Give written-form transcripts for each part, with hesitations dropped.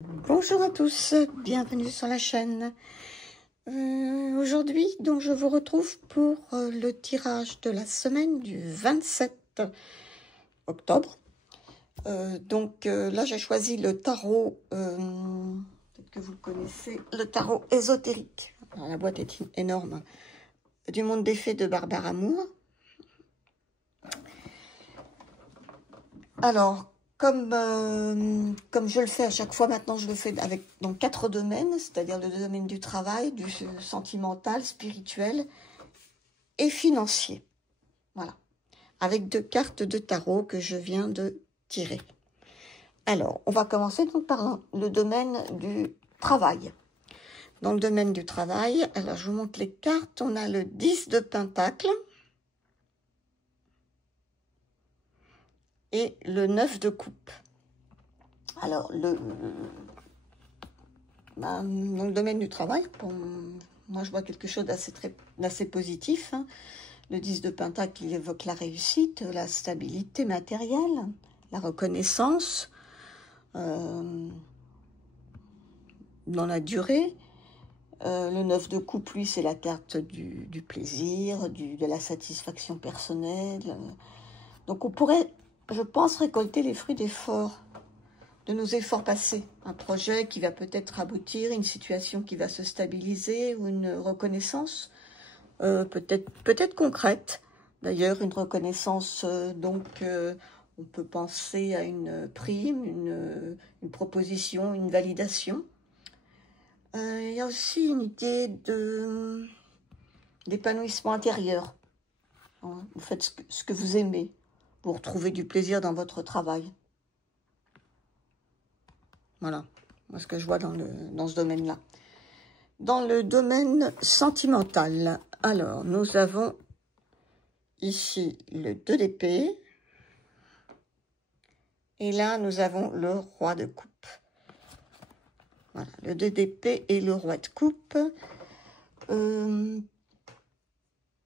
Bonjour à tous, bienvenue sur la chaîne. Aujourd'hui, donc, je vous retrouve pour le tirage de la semaine du 27 octobre. Là, j'ai choisi le tarot, peut-être que vous le connaissez, le tarot ésotérique. Alors, la boîte est énorme, du monde des fées de Barbara Moore. Alors, comme je le fais à chaque fois maintenant, je le fais dans 4 domaines, c'est-à-dire le domaine du travail, du sentimental, spirituel et financier. Voilà, avec 2 cartes de tarot que je viens de tirer. Alors, on va commencer donc par le domaine du travail. Dans le domaine du travail, alors je vous montre les cartes, on a le 10 de Pentacle et le 9 de Coupe. Alors, dans le domaine du travail, moi je vois quelque chose d'assez positif. Hein. Le 10 de Pentacle, il évoque la réussite, la stabilité matérielle, la reconnaissance dans la durée. Le 9 de coupe, lui, c'est la carte du plaisir, de la satisfaction personnelle. Donc on pourrait, je pense, récolter les fruits d'efforts, de nos efforts passés. Un projet qui va peut-être aboutir, une situation qui va se stabiliser ou une reconnaissance peut-être concrète. D'ailleurs, une reconnaissance, on peut penser à une prime, une proposition, une validation. Il y a aussi une idée d'épanouissement intérieur. Hein. Vous faites ce que vous aimez. Vous retrouvez du plaisir dans votre travail. Voilà, moi ce que je vois dans ce domaine-là. Dans le domaine sentimental, alors nous avons ici le 2 d'épée. Et là, nous avons le roi de coupe. Voilà, le 2 d'épée et le roi de coupe. Le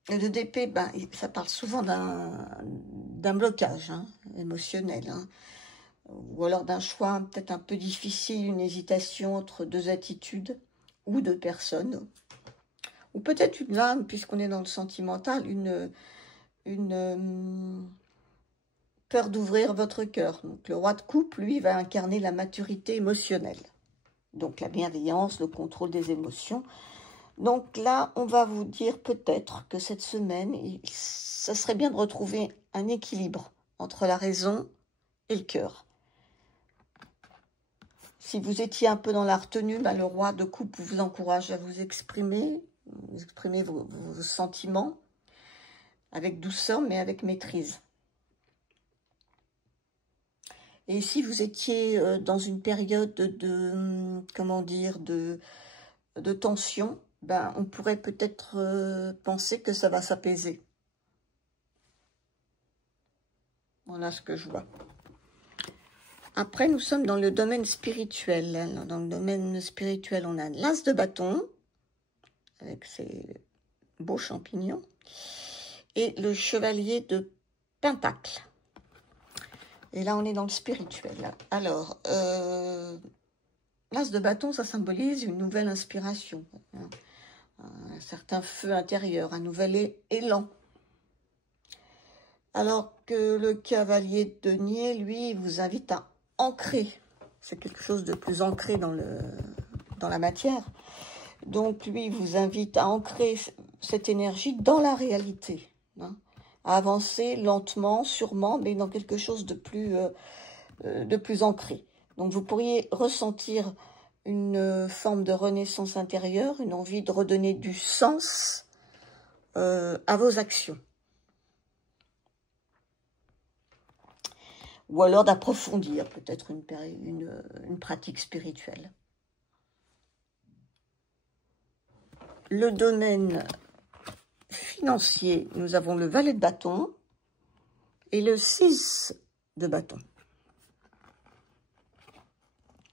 2 d'épée, ça parle souvent d'un blocage émotionnel. Hein. Ou alors d'un choix peut-être un peu difficile, une hésitation entre 2 attitudes ou 2 personnes. Ou peut-être une âme, puisqu'on est dans le sentimental, une peur d'ouvrir votre cœur. Donc le roi de coupe, lui, va incarner la maturité émotionnelle. Donc la bienveillance, le contrôle des émotions. Donc là, on va vous dire peut-être que cette semaine, ça serait bien de retrouver un équilibre entre la raison et le cœur. Si vous étiez un peu dans la retenue, le roi de coupe vous encourage à vous exprimer vos sentiments avec douceur, mais avec maîtrise. Et si vous étiez dans une période de tension, on pourrait peut-être penser que ça va s'apaiser. Voilà ce que je vois. Après, nous sommes dans le domaine spirituel. Dans le domaine spirituel, on a l'as de bâton, avec ses beaux champignons, et le chevalier de pentacle. Et là, on est dans le spirituel. Alors, l'as de bâton, ça symbolise une nouvelle inspiration, un certain feu intérieur, un nouvel élan. Alors que le cavalier de denier, lui, vous invite à ancrer. C'est quelque chose de plus ancré dans la matière. Donc, lui, vous invite à ancrer cette énergie dans la réalité. Hein, à avancer lentement, sûrement, mais dans quelque chose de plus ancré. Donc, vous pourriez ressentir une forme de renaissance intérieure, une envie de redonner du sens à vos actions. Ou alors d'approfondir peut-être une pratique spirituelle. Le domaine financier, nous avons le valet de bâton et le 6 de bâton.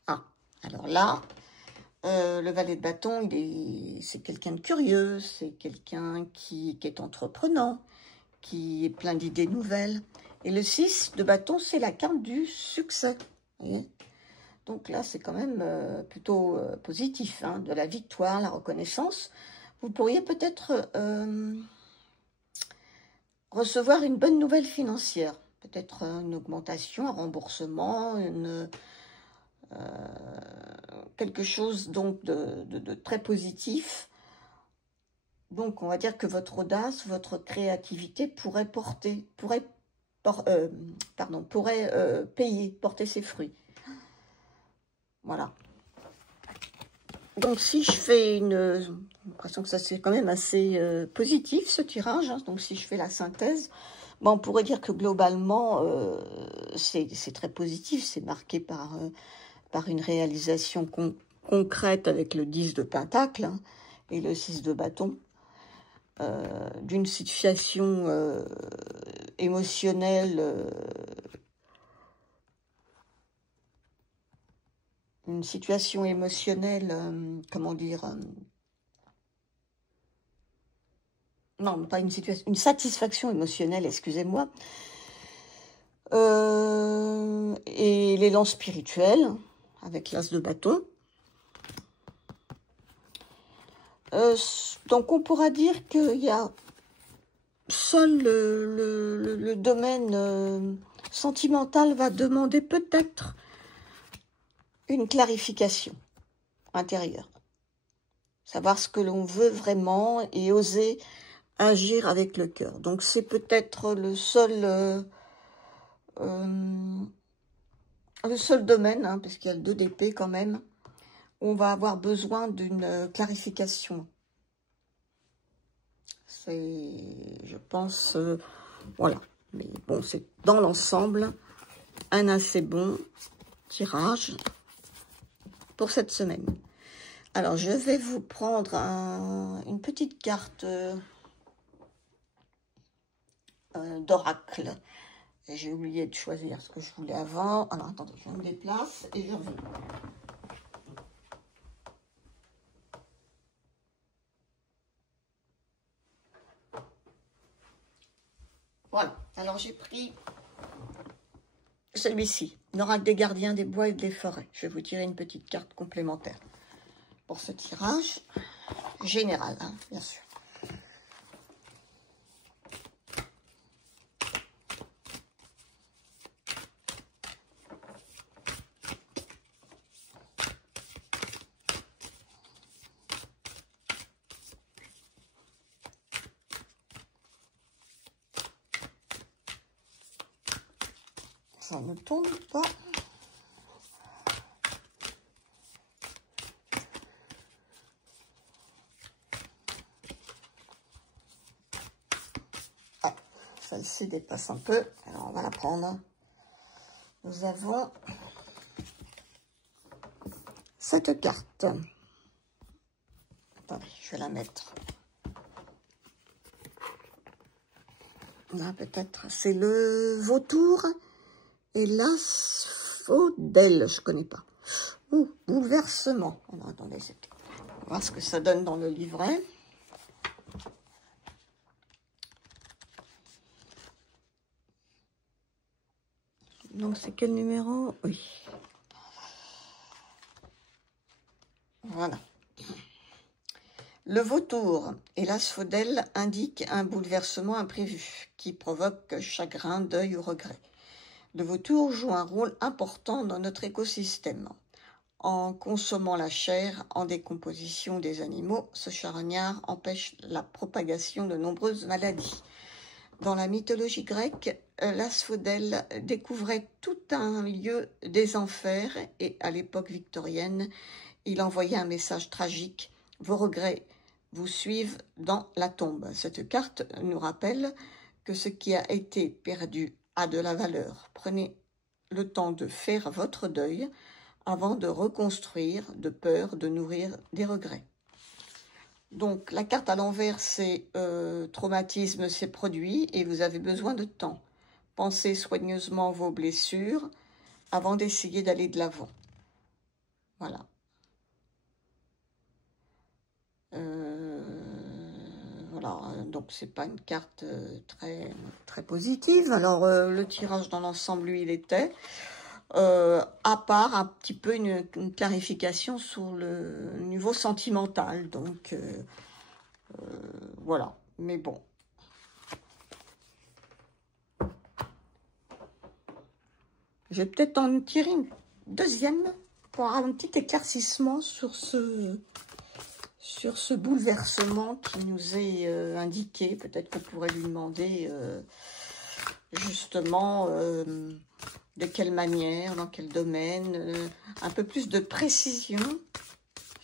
Ah, alors là, le valet de bâton, c'est quelqu'un de curieux, c'est quelqu'un qui est entreprenant, qui est plein d'idées nouvelles. Et le 6 de bâton, c'est la carte du succès. Vous voyez ? Donc là, c'est quand même plutôt positif, hein, de la victoire, la reconnaissance. Vous pourriez peut-être recevoir une bonne nouvelle financière. Peut-être une augmentation, un remboursement, quelque chose donc de très positif. Donc, on va dire que votre audace, votre créativité pourrait payer, porter ses fruits. Voilà. Donc, si je fais j'ai l'impression que ça c'est quand même assez positif, ce tirage. Hein. Donc, si je fais la synthèse, on pourrait dire que globalement, c'est très positif. C'est marqué par une réalisation concrète avec le 10 de pentacle, hein, et le 6 de bâton. D'une situation émotionnelle, comment dire, non, pas une situation, une satisfaction émotionnelle, excusez-moi, et l'élan spirituel, avec l'as de bâton. Donc on pourra dire qu'il y a seul le domaine sentimental va demander peut-être une clarification intérieure. Savoir ce que l'on veut vraiment et oser agir avec le cœur. Donc c'est peut-être le seul domaine, hein, parce qu'il y a le 2 d'épée quand même, où on va avoir besoin d'une clarification. C'est, je pense, voilà. Mais bon, c'est dans l'ensemble un assez bon tirage pour cette semaine. Alors, je vais vous prendre une petite carte d'oracle. J'ai oublié de choisir ce que je voulais avant. Alors, attendez, je me déplace et je reviens. Voilà, alors j'ai pris celui-ci, l'oracle des gardiens des bois et des forêts. Je vais vous tirer une petite carte complémentaire pour ce tirage général, hein, bien sûr. Ça ne tombe pas. Ah, celle-ci dépasse un peu. Alors, on va la prendre. Nous avons cette carte. Attendez, je vais la mettre. Là, peut-être. C'est le vautour et l'asphodèle. Je ne connais pas. Ouh, bouleversement. Alors, attendez, on va voir ce que ça donne dans le livret. Donc, c'est quel numéro? Oui. Voilà. Le vautour et l'asphodèle indiquent un bouleversement imprévu qui provoque chagrin, deuil ou regret. Le vautour joue un rôle important dans notre écosystème. En consommant la chair en décomposition des animaux, ce charognard empêche la propagation de nombreuses maladies. Dans la mythologie grecque, l'asphodèle découvrait tout un lieu des enfers et à l'époque victorienne, il envoyait un message tragique. Vos regrets vous suivent dans la tombe. Cette carte nous rappelle que ce qui a été perdu a de la valeur. Prenez le temps de faire votre deuil avant de reconstruire, de peur de nourrir des regrets. Donc la carte à l'envers, c'est traumatisme s'est produit et vous avez besoin de temps. Pensez soigneusement vos blessures avant d'essayer d'aller de l'avant. Voilà. Voilà, donc c'est pas une carte très positive. Alors le tirage dans l'ensemble, lui, il était. à part un petit peu une clarification sur le niveau sentimental. Donc, voilà. Mais bon. Je vais peut-être en tirer une deuxième pour avoir un petit éclaircissement sur ce bouleversement qui nous est indiqué. Peut-être qu'on pourrait lui demander justement de quelle manière, dans quel domaine, un peu plus de précision,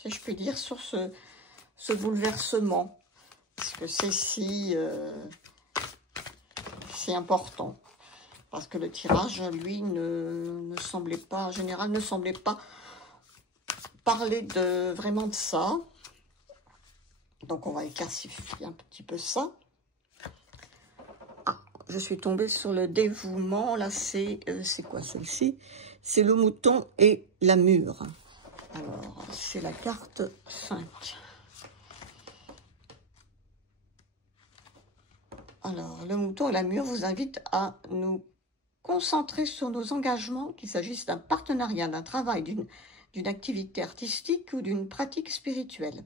si je puis dire, sur ce bouleversement. Parce que c'est si important. Parce que le tirage, lui, ne semblait pas, en général, ne semblait pas parler vraiment de ça. Donc, on va éclaircir un petit peu ça. Ah, je suis tombée sur le dévouement. Là, c'est quoi celle-ci? C'est le mouton et la mûre. Alors, c'est la carte 5. Alors, le mouton et la mûre vous invitent à nous concentrer sur nos engagements, qu'il s'agisse d'un partenariat, d'un travail, d'une activité artistique ou d'une pratique spirituelle.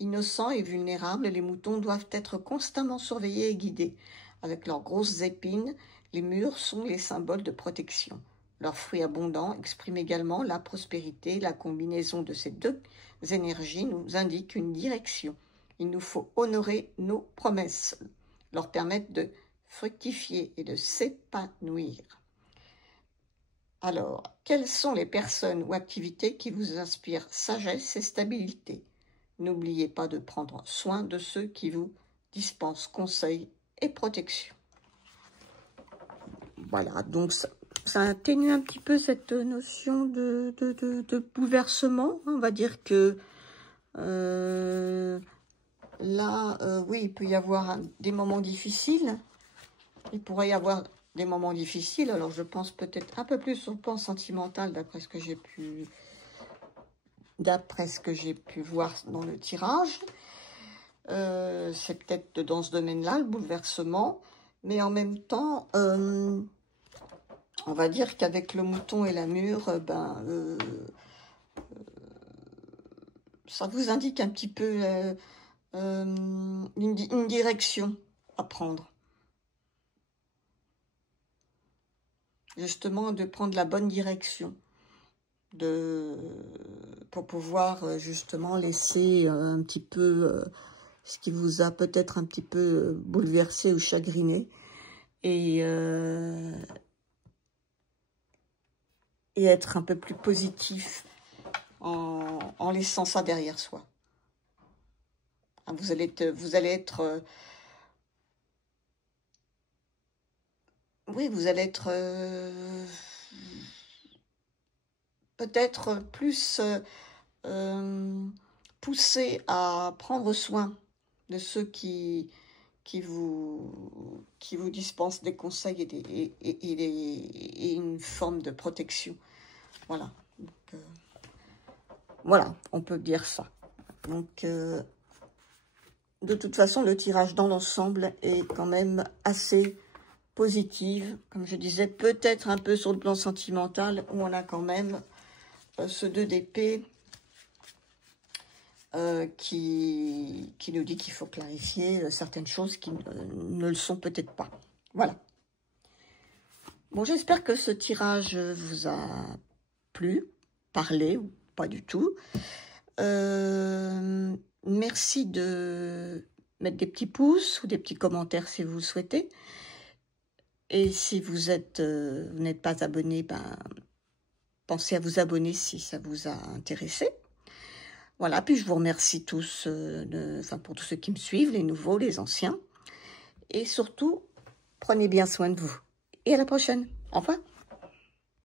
Innocents et vulnérables, les moutons doivent être constamment surveillés et guidés. Avec leurs grosses épines, les mûres sont les symboles de protection. Leurs fruits abondants expriment également la prospérité. La combinaison de ces deux énergies nous indique une direction. Il nous faut honorer nos promesses, leur permettre de fructifier et de s'épanouir. Alors, quelles sont les personnes ou activités qui vous inspirent sagesse et stabilité? N'oubliez pas de prendre soin de ceux qui vous dispensent conseils et protection. Voilà, donc ça atténue un petit peu cette notion de bouleversement. On va dire que là, oui, il peut y avoir des moments difficiles. Il pourrait y avoir des moments difficiles. Alors, je pense peut-être un peu plus sur le plan sentimental, d'après ce que j'ai pu voir dans le tirage. C'est peut-être dans ce domaine-là, le bouleversement. Mais en même temps, on va dire qu'avec le mouton et la mûre, ça vous indique un petit peu une direction à prendre. Justement, de prendre la bonne direction. Pour pouvoir justement laisser un petit peu ce qui vous a peut-être un petit peu bouleversé ou chagriné et être un peu plus positif en laissant ça derrière soi. Vous allez être oui, vous allez être peut-être plus poussé à prendre soin de ceux qui vous dispensent des conseils et une forme de protection. Voilà. Donc, voilà, on peut dire ça. Donc, de toute façon, le tirage dans l'ensemble est quand même assez positive. Comme je disais, peut-être un peu sur le plan sentimental, où on a quand même ce 2 d'épée qui nous dit qu'il faut clarifier certaines choses qui ne le sont peut-être pas. Voilà. Bon, j'espère que ce tirage vous a plu, parlé ou pas du tout. Merci de mettre des petits pouces ou des petits commentaires si vous le souhaitez. Et si vous n'êtes pas abonné, pensez à vous abonner si ça vous a intéressé. Voilà, puis je vous remercie tous, pour tous ceux qui me suivent, les nouveaux, les anciens. Et surtout, prenez bien soin de vous. Et à la prochaine. Au revoir.